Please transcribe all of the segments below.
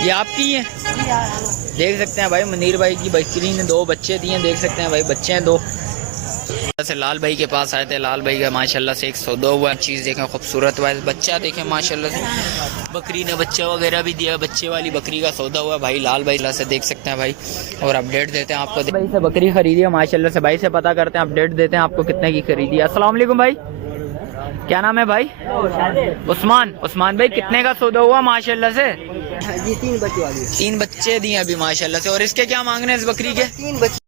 ये आपकी है? देख सकते हैं भाई मुनीर भाई की बकरी ने 2 बच्चे दिए हैं। देख सकते हैं भाई बच्चे हैं 2। से लाल भाई के पास आए थे। लाल भाई का माशाल्लाह से एक सौदा हुआ। चीज़ देखें खूबसूरत वाला बच्चा देखें माशाल्लाह से। बकरी ने बच्चा वगैरह भी दिया। बच्चे वाली बकरी का सौदा हुआ भाई लाल भाई से। देख सकते हैं भाई और अपडेट देते हैं आपको। भाई से बकरी खरीदी है माशाल्लाह से। भाई से पता करते हैं, अपडेट देते हैं आपको कितने की खरीदी है। अस्सलाम वालेकुम भाई, क्या नाम है भाई? उस्मान। उस्मान भाई कितने का सौदा हुआ माशाल्लाह से? जी 3 बच्चे वाली। 3 बच्चे दिए अभी माशाल्लाह से। और इसके क्या मांग रहे हैं इस बकरी के? 3 बच्चे।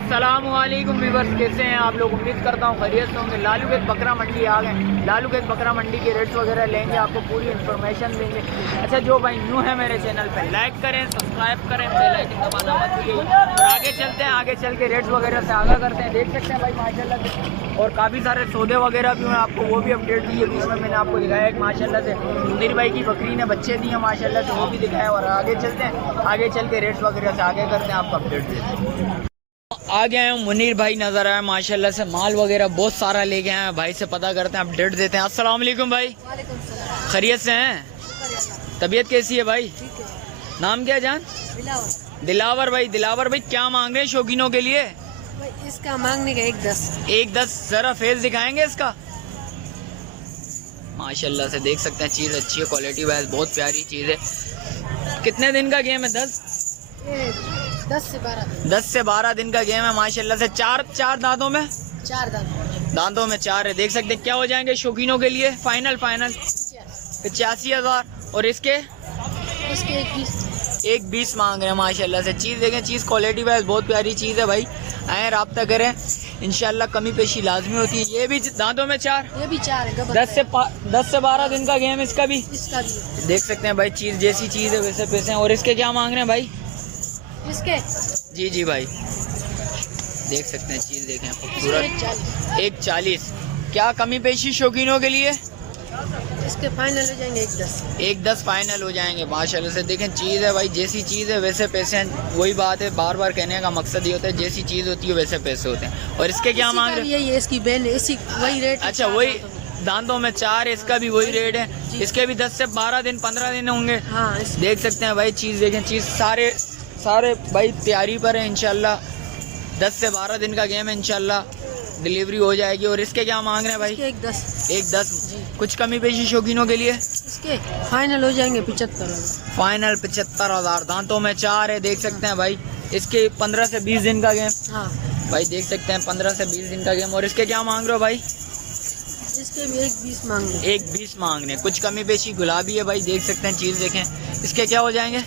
अस्सलाम वालेकुम व्यूअर्स, कैसे हैं आप लोग? उम्मीद करता हूँ खैरियत से होंगे। लालू खेत बकरा मंडी आ गए। लालू खेत बकरा मंडी के रेट्स वगैरह लेंगे, आपको पूरी इन्फॉर्मेशन देंगे। अच्छा, जो भाई न्यू है मेरे चैनल पे लाइक करें, सब्सक्राइब करें, बेल आइकन दबाना मत भूलिए। और आगे चलते हैं, आगे चल के रेट्स वगैरह से आगाह करते हैं। देख सकते हैं भाई माशाल्लाह से। और काफ़ी सारे सौदे वगैरह भी हैं, आपको वो भी अपडेट दिए। बीच में मैंने आपको दिखाया एक माशाल्लाह से मुनीर भाई की बकरी ने बच्चे दिए माशाल्लाह से, वो भी दिखाया। और आगे चलते हैं, आगे चल के रेट्स वगैरह से आगे करते हैं, आपको अपडेट देते हैं। आ गए हैं मुनीर भाई नजर आए माशाल्लाह से। माल वगैरह बहुत सारा ले गए हैं। भाई से पता करते हैं, अपडेट देते हैं। अस्सलाम वालेकुम भाई, खैरियत से हैं? तबीयत कैसी है भाई? नाम क्या है जान? दिलावर भाई। दिलावर भाई क्या मांग रहे हैं शौकीनों के लिए? इसका मांगने का 1.10। 1.10। जरा फेस दिखाएंगे इसका माशाल्लाह से। देख सकते हैं चीज़ अच्छी है, क्वालिटी वाइज बहुत प्यारी चीज़ है। कितने दिन का गेम है? 10 से 12 दिन। 10 से 12 दिन का गेम है माशाल्लाह से। चार दांतों में? 4 दांतों में 4 है। देख सकते हैं क्या हो जाएंगे शौकीनों के लिए? फाइनल 85,000। और इसके 1.20 मांग रहे हैं माशाल्लाह से। चीज़ देखें, चीज़ क्वालिटी वाइज बहुत प्यारी चीज़ है भाई। आए राब्ता करें, इंशाल्लाह कमी पेशी लाजमी होती है। ये भी दांतों में 4? ये भी 4 है। 10 से 12 दिन का गेम इसका भी। देख सकते हैं भाई, चीज़ जैसी चीज़ है वैसे पैसे हैं। और इसके क्या मांग रहे हैं भाई? इसके जी भाई देख सकते हैं, चीज़ देखें खूबसूरत। 1.40। क्या कमी पेशी शौकीनों के लिए? इसके फाइनल हो जाएंगे 1.10। 1.10 फाइनल हो जाएंगे माशाल्लाह से। देखें चीज़ है भाई, जैसी चीज़ है वैसे पैसे हैं। वही बात है, बार बार कहने का मकसद ये होता है, जैसी चीज़ होती है वैसे पैसे होते हैं। और इसके क्या मांग रहे हैं? ये इसकी बेल इसी वही रेट। अच्छा, वही दांतों में 4, इसका भी वही रेट है। इसके भी 10 से 12 दिन 15 दिन होंगे। हाँ, देख सकते हैं भाई, चीज़ देखें, चीज़ सारे भाई तैयारी पर है इंशाल्लाह। 10 से 12 दिन का गेम है, इंशाल्लाह डिलीवरी हो जाएगी। और इसके क्या मांग रहे हैं भाई? 1.10। कुछ कमी पेशी शौकीनों के लिए? इसके फाइनल हो जाएंगे 75,000। फाइनल 75,000। दांतों में 4 है। देख सकते हैं भाई, इसके 15 से 20 दिन का गेम। हाँ भाई देख सकते हैं 15 से 20 दिन का गेम। और इसके क्या मांग रहे हो भाई? इसके भी 1.20 मांग रहे। 1.20 मांग रहे हैं। कुछ कमी पेशी गुलाबी है भाई, देख सकते हैं। चीज़ देखें, इसके क्या हो जाएंगे?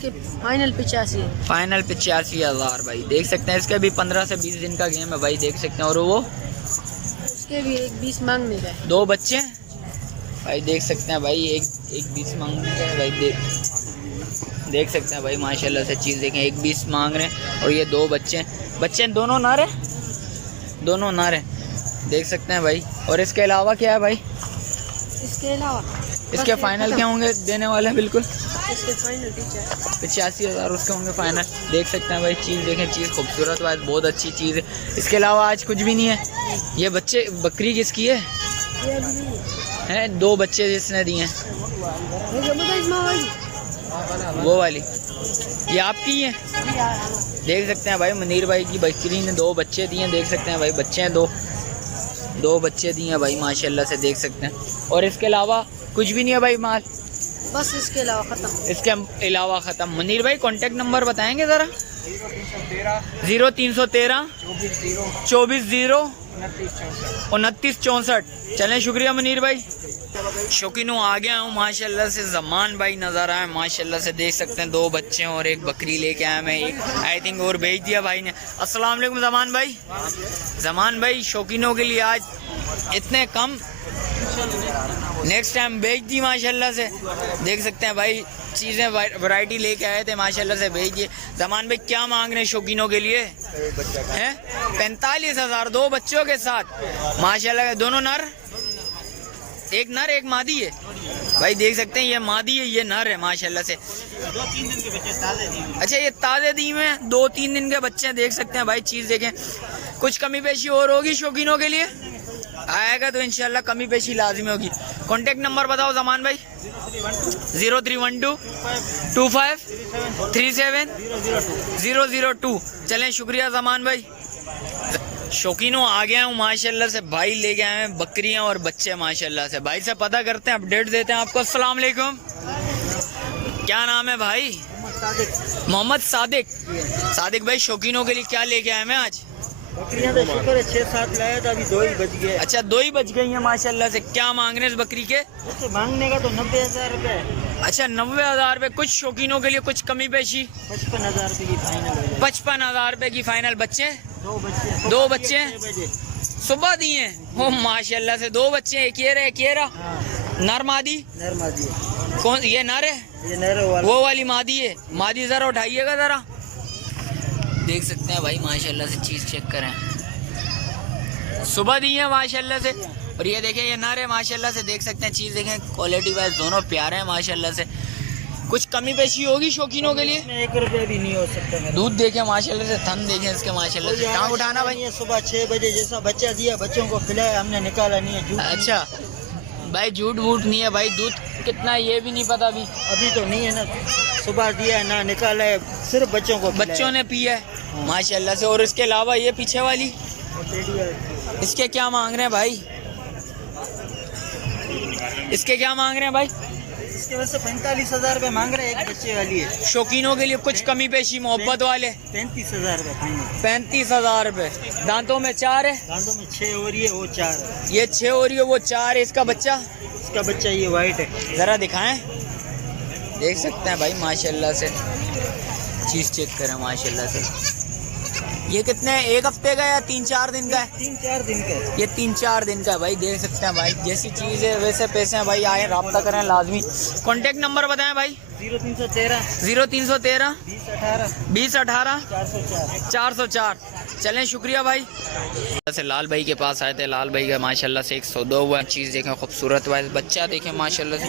फाइनल 85 है। फाइनल 85,000 भाई। देख सकते हैं इसके भी 15 से 20 दिन का गेम है भाई, देख सकते हैं। और वो उसके भी 1.20 मांगने का है। 2 बच्चे भाई, देख सकते हैं भाई। 1.20 मांगने का है भाई। देख सकते हैं भाई माशाल्लाह से। चीज़ देखें, 1.20 मांग रहे हैं। और ये 2 बच्चे दोनों नर है, दोनों नर है। देख सकते हैं भाई। और इसके अलावा क्या है भाई? इसके अलावा इसके फाइनल क्या होंगे देने वाले हैं? बिल्कुल इसके फाइनल 85,000 उसके होंगे फाइनल। देख सकते हैं भाई, चीज़ देखें, चीज़ खूबसूरत बात, बहुत अच्छी चीज़ है। इसके अलावा आज कुछ भी नहीं है। ये बच्चे बकरी किसकी है? हैं 2 बच्चे जिसने दिए हैं, वो वाली ये आपकी है? देख सकते हैं भाई मुनीर भाई की बकरी ने 2 बच्चे दिए हैं। देख सकते हैं भाई, बच्चे हैं 2 बच्चे दिए हैं भाई माशाल्लाह से। देख सकते हैं। और इसके अलावा कुछ भी नहीं है भाई माल? बस इसके अलावा ख़त्म। इसके अलावा ख़त्म। मुनीर भाई कॉन्टेक्ट नंबर बताएंगे ज़रा? 0313 24 29 64। चलें, शुक्रिया मुनीर भाई। शौकीनों आ गया हूँ माशाल्लाह से। जमान भाई नज़र आए माशाल्लाह से। देख सकते हैं 2 बच्चे और 1 बकरी लेके आए। मैं एक आई थिंक और भेज दिया भाई ने। अस्सलाम वालेकुम जमान भाई। जमान भाई शौकीनों के लिए आज इतने कम, नेक्स्ट टाइम बेच दी माशाल्लाह से। देख सकते हैं भाई, चीज़ें वैरायटी लेके आए थे माशाल्लाह से, भेज दिए। जमान भाई क्या मांग रहे हैं शौकीनों के लिए? हैं 45,000 2 बच्चों के साथ माशाल्लाह। दोनों नर, एक नर एक मादी है भाई। देख सकते हैं ये मादी है, ये नर है माशाल्लाह से। 2-3 दिन के बच्चे ताज़े दी। अच्छा, ये ताज़े दी में 2-3 दिन के बच्चे देख सकते हैं भाई। चीज़ देखें, कुछ कमी पेशी और होगी शौकीनों के लिए? आएगा तो इंशाल्लाह कमी पेशी लाजिमी होगी। कॉन्टेक्ट नंबर बताओ जमान भाई। 03122537 चलें, शुक्रिया जमान भाई। शौकीनों आ गया हूँ माशाल्लाह से, भाई ले गए हैं बकरियां और बच्चे माशाल्लाह से। भाई से पता करते हैं, अपडेट देते हैं आपको। अस्सलाम वालेकुम, क्या नाम है भाई? मोहम्मद सादिक। सादिक भाई, शौकीनों के लिए क्या लेके आए हैं आज? बकरियां तो शुक्र है 6-7 लाया था, अभी 2 ही बच गए। अच्छा, 2 ही बच गई हैं माशाल्लाह से। क्या मांग रहे हैं इस बकरी के? तो मांगने का तो 90,000 रुपये है। अच्छा, 90,000 रुपये। कुछ शौकीनों के लिए कुछ कमी पेशी? 55,000 रुपये की फाइनल। 55,000 रुपये की फाइनल। बच्चे 2 बच्चे सुबह दिए हो माशाल्लाह से। 2 बच्चे, एक ये रहे, एक ये रहा। नर मादी? कौन ये नर है? ये नर वाला। वो वाली मादी है। मादी जरा उठाइएगा जरा, देख सकते हैं भाई माशाल्लाह से। चीज चेक करें, सुबह दी है माशाल्लाह से। और ये देखें, ये नर है माशाल्लाह से, देख सकते हैं। चीज देखें, क्वालिटी वाइज दोनों प्यारे हैं माशाल्लाह से। कुछ कमी पेशी होगी शौकीनों के लिए? 1 रुपया भी नहीं हो सकता। दूध देखें माशाल्लाह से, थन देखें इसके माशाल्लाह से। टांग उठाना भाई। सुबह 6 बजे जैसा बच्चा दिया, बच्चों को खिलाया हमने, निकाला नहीं है। अच्छा भाई, झूठ वूठ नहीं है भाई। दूध कितना है ये भी नहीं पता अभी तो नहीं है ना, सुबह दिया है ना, निकाला है, सिर्फ बच्चों को बच्चों ने पिया है माशाल्लाह से। और इसके अलावा ये पीछे वाली, इसके क्या मांग रहे हैं भाई? इसके क्या मांग रहे हैं भाई? इसके वजह से 45,000 रुपये मांग रहे हैं, एक बच्चे वाली है। शौकीनों के लिए कुछ कमी पेशी मोहब्बत वाले? 35,000 रुपये फाइनल। 35,000 रुपये। दांतों में 4 है? दांतों में 6 हो रही है, वो 4 है। ये 6 हो रही है, वो 4 है। इसका बच्चा? इसका बच्चा ये वाइट है। जरा दिखाएं, देख सकते हैं भाई माशाल्लाह से। चीज चेक करें माशाल्लाह से। ये कितने, 1 हफ्ते का या 3-4 दिन का है? 3-4 दिन का है। ये 3-4 दिन का है भाई, देख सकते हैं भाई। जैसी चीज़ है वैसे पैसे हैं भाई। आए, रब्ता करें लाजमी। कॉन्टेक्ट नंबर बताएं भाई। 0313 0313 2018 2018 404। 404। चलें, शुक्रिया भाई। जैसे लाल भाई के पास आए थे, लाल भाई का माशाल्लाह से एक सौदा हुआ। चीज़ देखें, खूबसूरत वाइज बच्चा देखें माशाल्लाह से।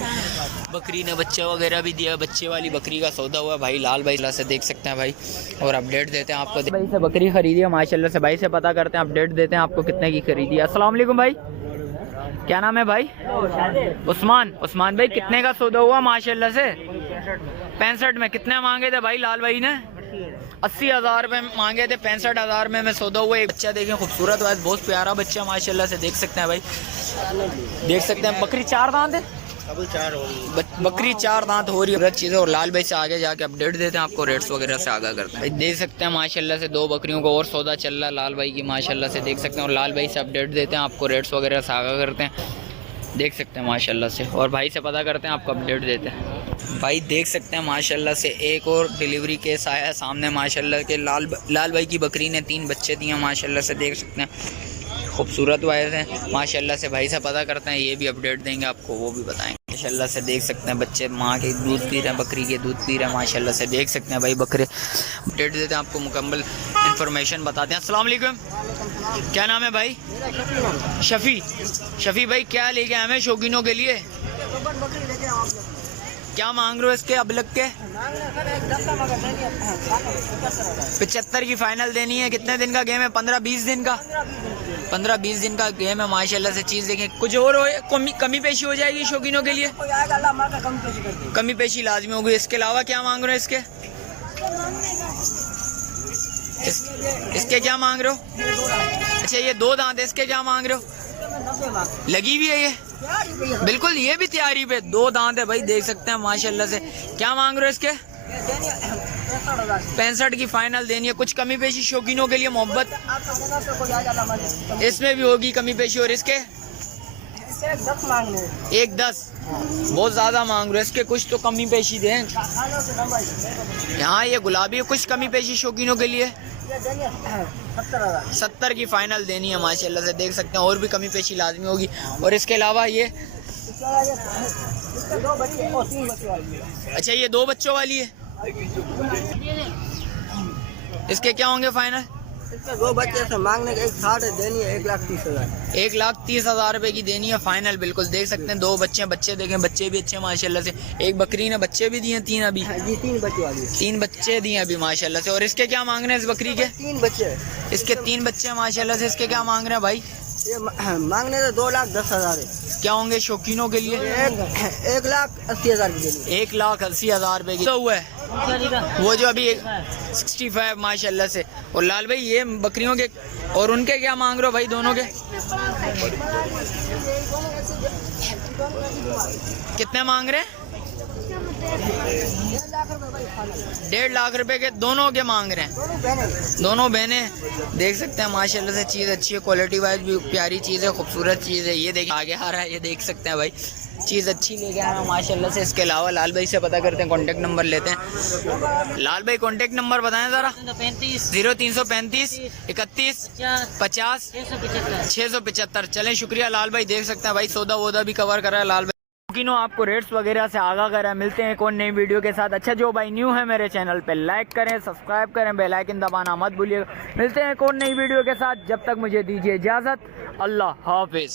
बकरी ने बच्चा वगैरह भी दिया, बच्चे वाली बकरी का सौदा हुआ भाई लाल भाई से, देख सकते हैं भाई। और अपडेट देते हैं आपको। भाई से बकरी खरीदी है माशाल्लाह से, भाई से पता करते हैं, अपडेट देते हैं आपको कितने की खरीदी है। अस्सलाम वालेकुम भाई, क्या नाम है भाई? उस्मान। उस्मान भाई, कितने का सौदा हुआ माशाल्लाह से? 65 में। कितने मांगे थे भाई लाल भाई ने? 80,000 रुपये मांगे थे। 65,000 में सौदा हुआ। एक बच्चा देखें, खूबसूरत वाइज, बहुत प्यारा बच्चा माशाल्लाह से, देख सकते हैं भाई। देख सकते हैं बकरी 4 दांत है। बकरी 4 दांत हो रही है, चीज़ें। और लाल भाई से आगे जाके अपडेट देते हैं आपको, रेट्स वगैरह से आगाह करते हैं। देख सकते हैं माशाल्लाह से 2 बकरियों को और सौदा चल रहा है लाल भाई की माशाल्लाह से, देख सकते हैं। और लाल भाई से अपडेट देते हैं आपको, रेट्स वगैरह से आगाह करते हैं, देख सकते हैं माशाल्लाह से। और भाई से पता करते हैं, आपको अपडेट देते हैं भाई। देख सकते हैं माशाल्लाह से, एक और डिलीवरी केस आया है सामने माशाल्लाह के। लाल भाई की बकरी ने 3 बच्चे दिए माशाल्लाह से, देख सकते हैं, खूबसूरत वाइज हैं माशाल्लाह से। भाई से पता करते हैं, ये भी अपडेट देंगे आपको, वो भी बताएंगे माशाल्लाह से। देख सकते हैं बच्चे माँ के दूध पी रहे हैं, बकरी के दूध पी रहे हैं माशाल्लाह से, देख सकते हैं भाई। बकरे अपडेट देते हैं आपको, मुकम्मल इन्फॉर्मेशन बताते हैं। अस्सलाम वालेकुम, क्या नाम है भाई? शफ़ी। शफ़ी भाई, क्या लेके आए हैं शौकीनों के लिए? क्या मांग रहे हो इसके अबलग के? 75 की फाइनल देनी है। कितने दिन का गेम है? 15-20 दिन का? 15-20 दिन का गेम है माशाल्लाह से। चीज़ देखें, कुछ और कमी पेशी हो जाएगी शौकीनों के लिए? कमी पेशी लाजमी होगी। इसके अलावा क्या मांग रहे हो इसके? इसके क्या मांग रहे हो? अच्छा, ये 2 दांत है, इसके क्या मांग रहे हो? लगी भी है ये बिल्कुल, ये भी तैयारी पे। 2 दांत है भाई, देख सकते हैं माशाल्लाह से। क्या मांग रहे हो इसके? 65 की फाइनल देनी है। कुछ कमी पेशी शौकीनों के लिए मोहब्बत इसमें भी होगी, कमी पेशी। और इसके 1-10 बहुत ज़्यादा मांग रहे हो इसके, कुछ तो कमी पेशी दें। यहाँ ये गुलाबी है, कुछ कमी पेशी शौकीनों के लिए? 70 की फाइनल देनी है माशाल्लाह से, देख सकते हैं। और भी कमी पेशी लाजमी होगी। और इसके अलावा ये, अच्छा, ये 2 बच्चों वाली है। इसके क्या होंगे फाइनल? इसके 2 बच्चे से मांगने के 160 देनी है, 1,30,000। 1,30,000 रुपए की देनी है फाइनल, बिल्कुल देख सकते हैं। 2 बच्चे, बच्चे देखें, बच्चे भी अच्छे माशाल्लाह से। एक बकरी ने बच्चे भी दिए, 3 अभी। जी, 3 बच्चे वाली। 3 बच्चे दिए अभी माशाल्लाह से। और इसके क्या मांग रहे हैं इस बकरी के? 3 बच्चे। इसके 3 बच्चे माशाल्लाह से। इसके क्या मांग रहे हैं भाई? ये मांगने से 2,10,000 है। क्या होंगे शौकीनों के लिए? 1,80,000 की देनी है। 1,80,000 रुपए की तो हुआ है वो जो अभी 65 माशाल्लाह से। और लाल भाई ये बकरियों के और उनके क्या मांग रहे हो भाई दोनों के? कितने मांग रहे हैं? 1.5 लाख रुपए के दोनों के मांग रहे हैं। दोनों बहनें देख सकते हैं माशाल्लाह से चीज़ अच्छी है, क्वालिटी वाइज भी प्यारी चीज़ है, खूबसूरत चीज़ है। ये देख आगे आ रहा है, ये देख सकते हैं भाई चीज़ अच्छी लेके आ रहा हूँ माशाल्लाह से। इसके अलावा लाल भाई से पता करते हैं, कॉन्टेक्ट नंबर लेते हैं। लाल भाई कॉन्टेक्ट नंबर बताएं ज़रा। 0335 31 50 675। चलें शुक्रिया लाल भाई। देख सकते हैं भाई सौदा वोदा भी कवर कर रहा है लाल भाई। किनो आपको रेट्स वगैरह से आगाह करा है। मिलते हैं कौन नई वीडियो के साथ। अच्छा जो भाई न्यू है मेरे चैनल पे लाइक करें, सब्सक्राइब करें, बेल आइकन दबाना मत भूलिएगा। मिलते हैं कौन नई वीडियो के साथ, जब तक मुझे दीजिए इजाज़त। अल्लाह हाफिज़।